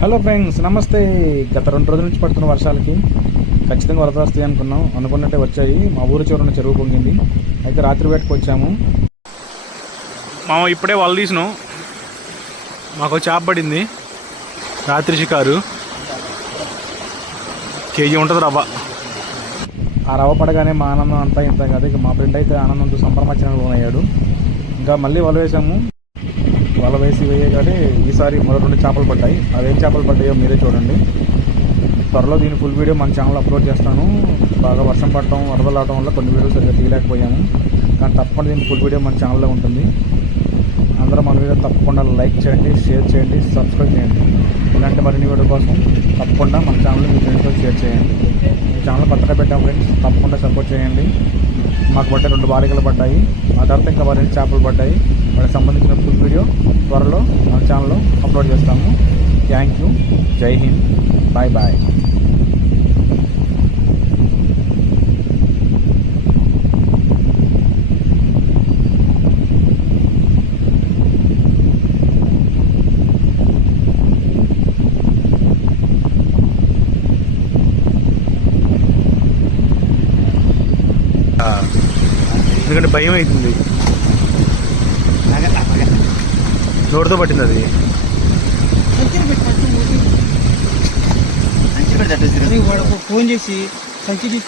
Hello friends, నమస్తే. గత 2 రోజుల నుంచి పడుతున్న వర్షాలకి ఖచ్చితంగా వరద వస్తాయి అనుకున్నట్టే వచ్చాయి. మా ఊరి చివరన చెరువు పొంగింది. అయితే రాత్రి వేటకు వచ్చాము. ఇప్పుడే వల తీసినాం. మాకు చేప పడింది. రాత్రి షికారు కేజీ ఉంటుంది రవ్వ. ఆ రవ్వ పడగానే మా ఆనందం అంతా ఇంత కాదు. ఇక మా ఫ్రెండ్ అయితే ఆనందంతో సంబరమచ్చడానికి లోనయ్యాడు. ఇంకా మళ్ళీ వల వేసాము. వల వేయగానే ఈసారి మరో 2 చేపలు పడ్డాయి. అవేం చేపలు పడ్డాయో మీరే చూడండి. త్వరలో దీని ఫుల్ వీడియో మన ఛానల్లో అప్లోడ్ చేస్తాను. బాగా వర్షం పడటం, వరదలు రావడం వల్ల కొన్ని వీడియోస్ సరిగ్గా తీయలేకపోయాము. కానీ తప్పకుండా దీని ఫుల్ వీడియో మన ఛానల్లో ఉంటుంది. అందరూ మన వీడియో తప్పకుండా లైక్ చేయండి, షేర్ చేయండి, సబ్స్క్రైబ్ చేయండి. ఇలాంటి మరిన్ని వీడియో కోసం తప్పకుండా మన ఛానల్ మీ ఫ్రెండ్స్తో షేర్ చేయండి. మీ ఛానల్ కొత్తగా పెట్టాం ఫ్రెండ్స్, తప్పకుండా సపోర్ట్ చేయండి. మాకు పడ్డ 2 బాలికలు పడ్డాయి. ఆ తర్వాత ఇంకా మరిన్ని చేపలు పడ్డాయి. వాటికి సంబంధించిన ఫుల్ వీడియో త్వరలో మన ఛానల్లో అప్లోడ్ చేస్తాము. Thank you. జై హింద్. Bye bye. ఎందుకంటే భయం అవుతుంది. నోటితో పట్టింది అది. ఫోన్ చేసి సంచి